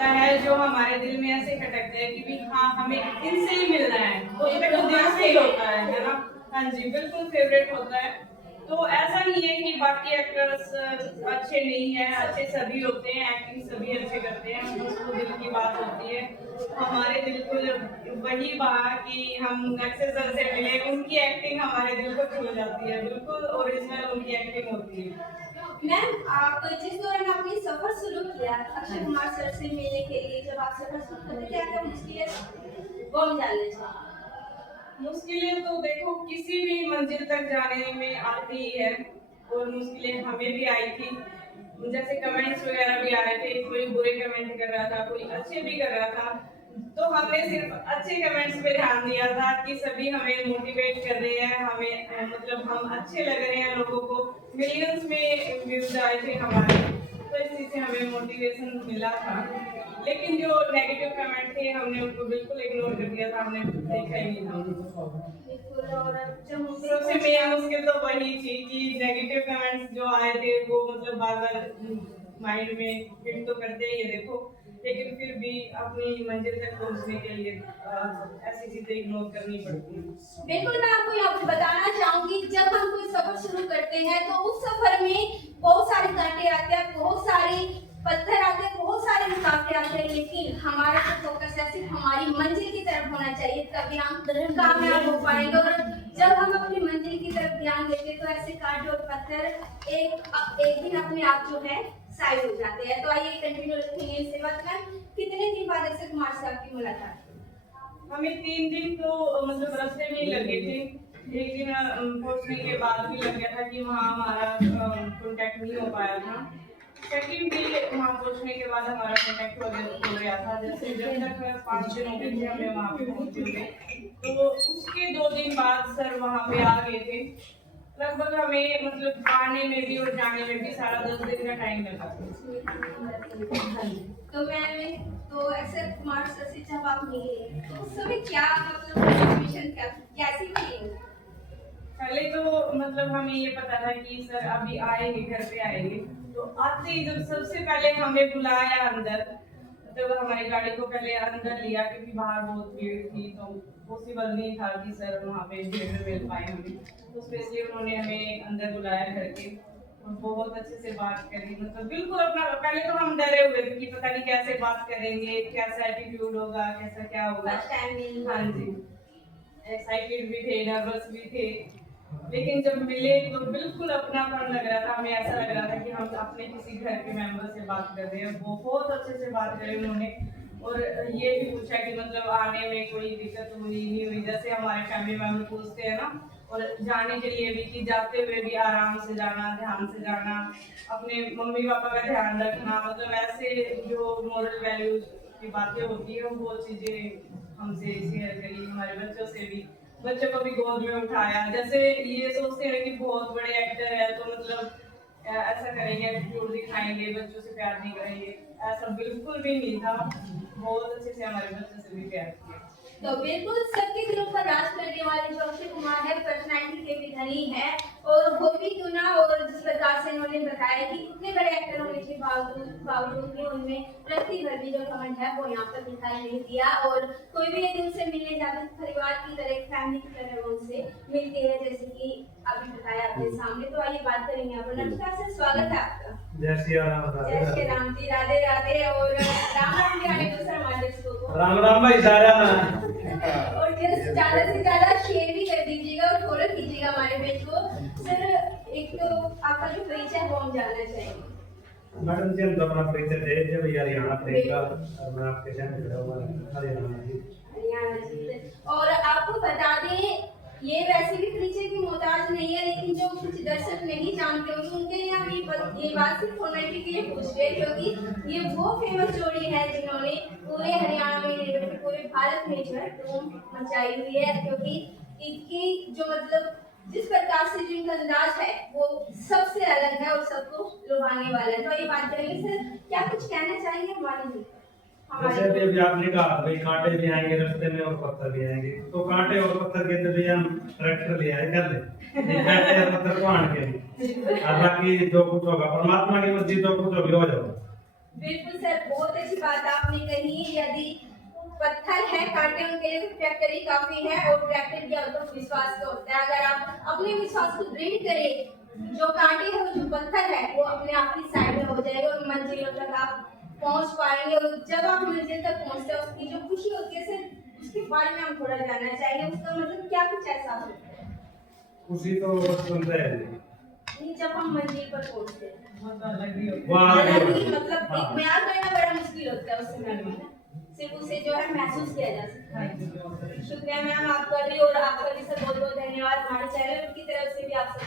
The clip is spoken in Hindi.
होता है जो हमारे दिल में ऐसे खटकता है कि भी हाँ हमें इनसे ही मिलना है, वो एक तो दिल से ही होता है ना। हाँ जी, बिल्कुल फेवरेट होता है। तो ऐसा नहीं है कि बाकी एक्टर्स अच्छे नहीं है, अच्छे सभी होते हैं, एक्टिंग सभी अच्छे करते हैं, बस वो दिल की बात होती है। हमारे बिल्कुल वही बात कि हम नक्शे सर से मिले, उनकी एक्टिंग हमारे दिल को छू जाती है, बिल्कुल ओरिजिनल उनकी एक्टिंग होती है। मैम, आप जिस दौरान आपने सफर शुरू किया अक्षय कुमार सर से मिलने के लिए, जब आप सफर शुरू करते क्या क्या मुश्किलें वो हम जानना चाहेंगे। मुश्किलें तो देखो किसी भी मंजिल तक जाने में आती ही है, और मुश्किलें हमें भी आई थी। जैसे कमेंट्स वगैरह भी आ रहे थे, कोई बुरे कमेंट कर रहा था, कोई अच्छे भी कर रहा था, तो हमने सिर्फ अच्छे कमेंट्स पे ध्यान दिया था कि सभी हमें मोटिवेट कर रहे हैं, हमें मतलब हम अच्छे लग रहे हैं लोगों को। मिलियंस में व्यूज आए थे हमारे, तो इस चीज से हमें मोटिवेशन मिला था। लेकिन जो नेगेटिव कमेंट थे हमने उनको बिल्कुल इग्नोर कर दिया था, हमने देखा ही नहीं था उनको। बिल्कुल। और जब सबसे मेन मुश्किल तो वही थी कि नेगेटिव कमेंट्स जो आए थे वो मतलब बार बार माइंड में हिट तो करते ही है देखो, लेकिन फिर भी अपनी मंजिल तक पहुंचने के लिए ऐसी चीजें इग्नोर करनी पड़ती हैं। बिल्कुल, मैं आपको यहाँ पे बताना चाहूंगी, जब हम कोई सफर शुरू करते हैं तो उस सफर में बहुत सारे कांटे आते हैं, बहुत सारे पत्थर आते हैं, बहुत सारे रुकावटें आते हैं, लेकिन हमारा जो फोकस है सिर्फ हमारी मंजिल की तरफ होना चाहिए, तभी हम कामयाब हो पाएंगे। और जब हम अपनी मंजिल की तरफ ध्यान देते तो ऐसे कांटे और पत्थर एक दिन अपने आप जो है साइड हो जाते हैं। तो आइए कंटिन्यू रखेंगे इससे बात में। कितने दिन बाद अक्षय कुमार से आपकी मुलाकात? हमें 3 दिन तो मतलब रास्ते में ही लगे थे। एक दिन पहुंचने के बाद भी लग गया था कि वहाँ हमारा कांटेक्ट नहीं हो पाया था। सेकंड डे वहाँ पहुंचने के बाद हमारा कांटेक्ट हो गया था। जैसे जब तक 5 दिन हो गए थे हमें वहाँ पे पहुंचे हुए, तो उसके 2 दिन बाद सर वहाँ पे आ गए थे। लगभग हमें मतलब आने में भी और जाने में भी सारा 10 दिन का टाइम लगा। तो मैं तो अक्षय कुमार सर से जब आप मिले तो उस समय क्या मतलब सिचुएशन कैसी थी? पहले तो मतलब हमें ये पता था कि सर अभी आएंगे, घर पे आएंगे। तो आते ही जब सबसे पहले हमें बुलाया अंदर, तब हमारी गाड़ी को पहले अंदर लिया क्योंकि बाहर बहुत भीड़ थी, तो पॉसिबल नहीं था कि सर वहाँ पे भीड़ में मिल पाए हमें। तो स्पेशली उन्होंने हमें अंदर बुलाया घर के, और बहुत अच्छे से बात करी। मतलब बिल्कुल अपना, पहले तो हम डरे हुए थे कि पता नहीं कैसे बात करेंगे, कैसा एटीट्यूड होगा, कैसा क्या होगा। हाँ जी, एक्साइटेड भी थे, नर्वस भी थे, लेकिन जब मिले तो बिल्कुल अपनापन लग रहा था। हमें ऐसा लग रहा था कि हम अपने किसी घर के मेंबर से बात कर रहे हैं। बहुत अच्छे से बात करी उन्होंने, और ये भी पूछा कि मतलब आने में कोई दिक्कत हुई नहीं हुई, जैसे हमारे फैमिली मेंबर पूछते हैं ना। और जाने के लिए भी कि जाते हुए भी आराम से जाना, ध्यान से जाना, अपने मम्मी पापा का ध्यान रखना, मतलब ऐसे जो मॉरल वैल्यूज की बातें होती है वो चीजें हमसे शेयर करी। हमारे बच्चों से भी, बच्चों को भी गोद में उठाया। जैसे ये सोचते हैं कि बहुत बड़े एक्टर है तो मतलब ऐसा करेंगे, एटीट्यूड दिखाएंगे, बच्चों से प्यार नहीं करेंगे, ऐसा बिल्कुल भी नहीं था। बहुत अच्छे से हमारे बच्चों से भी प्यार किया। तो बिल्कुल सबके दिलों पर राज करने वाले जो अक्षय कुमार है, पर्सनैलिटी के भी धनी है, और वो भी क्यों ना। और जिस प्रकार से उन्होंने बताया कि इतने बड़े एक्टर होने के बावजूद भी उनमें प्रति भर भी जो घमंड है वो यहाँ पर दिखाई नहीं दिया। और कोई भी यदि उनसे मिलने जाते तो परिवार की तरह, फैमिली की तरह वो उनसे मिलते हैं, जैसे कि अभी बताया आपके सामने। तो आइए बात करेंगे आप। नमस्कार सर, स्वागत है आपका। जय श्री राम। जय श्री राम जी, राधे राधे। और राम राम भी आने दूसरा हमारे दोस्तों को राम राम भाई सारा। और ज्यादा से ज्यादा शेयर भी कर दीजिएगा और फॉलो कीजिएगा हमारे पेज को। सर, एक तो आपका जो परिचय है वो हम जानना चाहेंगे। मैडम जी, हम तो अपना परिचय दे दिया भैया, हरियाणा प्रेम का। मैं आपके चैनल पे हूँ, हरियाणा जी। हरियाणा जी। और आपको बता दें, ये वैसे भी परिचय की मोहताज नहीं है, लेकिन जो कुछ दर्शक नहीं जानते होंगे उनके लिए हम ये बात सिर्फ फॉर्मेलिटी के लिए पूछ रहे, क्योंकि ये वो फेमस जोड़ी है जिन्होंने पूरे हरियाणा में नहीं बल्कि पूरे भारत में जो है धूम मचाई हुई है। क्योंकि इनकी जो मतलब जिस प्रकार से जो इनका अंदाज है वो सबसे अलग है और सबको लुभाने वाला है। तो ये बात करेंगे सर, क्या कुछ कहना चाहेंगे हमारे लिए? जैसे अभी आपने कहा भाई कांटे भी आएंगे रास्ते में और पत्थर भी आएंगे, तो कांटे और पत्थर के तो भैया हम ट्रैक्टर ले आए कर ले, कांटे और पत्थर को आन के, और बाकी जो कुछ होगा परमात्मा की मर्जी, जो कुछ होगी हो जाओ। बिल्कुल सर, बहुत अच्छी बात आपने कही। यदि पत्थर है कांटे उनके लिए तो ट्रैक्टर ही काफी है, और ट्रैक्टर क्या होता है, विश्वास का होता है। अगर आप अपने विश्वास को दृढ़ करें, जो कांटे हैं वो जो पत्थर है वो अपने आप ही साइड में हो जाएगा और मंजिलों तक आप पहुंच पाएंगे। और जब आप मंजिल तक पहुंचते हैं उसकी जो खुशी होती है सर, उसके बारे में हम थोड़ा जानना चाहेंगे। उसका मतलब क्या कुछ ऐसा होता है? खुशी तो बस सुनते हैं नहीं, जब हम मंजिल पर पहुंचते हैं वो तो अलग ही होता है। वहाँ हालांकि मतलब हाँ। एक म्यार करना बड़ा मुश्किल होता है उस समय में, सिर्फ उसे जो है महसूस किया जा सकता हाँ है। जी। शुक्रिया मैम आपका भी, और आपका भी सर बहुत बहुत धन्यवाद। हमारे चैनल की तरफ से भी आप सब